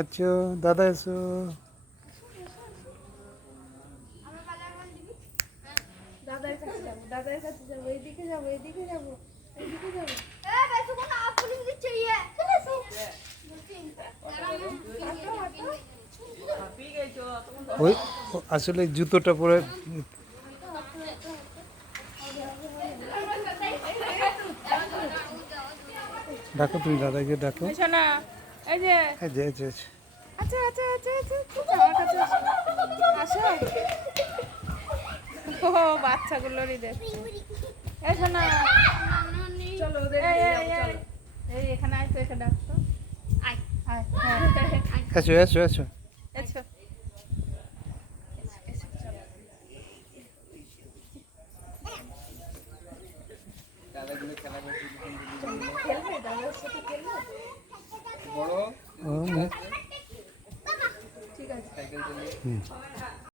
আচ্ছা দাদা এসো। দাদার কাছে যাবো, দাদার কাছে যাবো, এইদিকে যাবো, এইদিকে যাবো, এইদিকে যাবো। ওই আসলে জুতোটা পরে ডাকো, তুমি দাদাকে ডাকো। না এই যে এই যে এই যে, এই যে। আচ্ছা আচ্ছা আচ্ছা আচ্ছা আমার কাছে আসো। ও বাচ্চাগুলোরই দেখছে। এসো না, চলো এই এখানে আসতো, এখানে আসতো। আয় আয়, হ্যাঁ এসো এসো এসো। এসো। খেলবে দাদার সাথে খেলবে। ও, ঠিক আছে। হুম।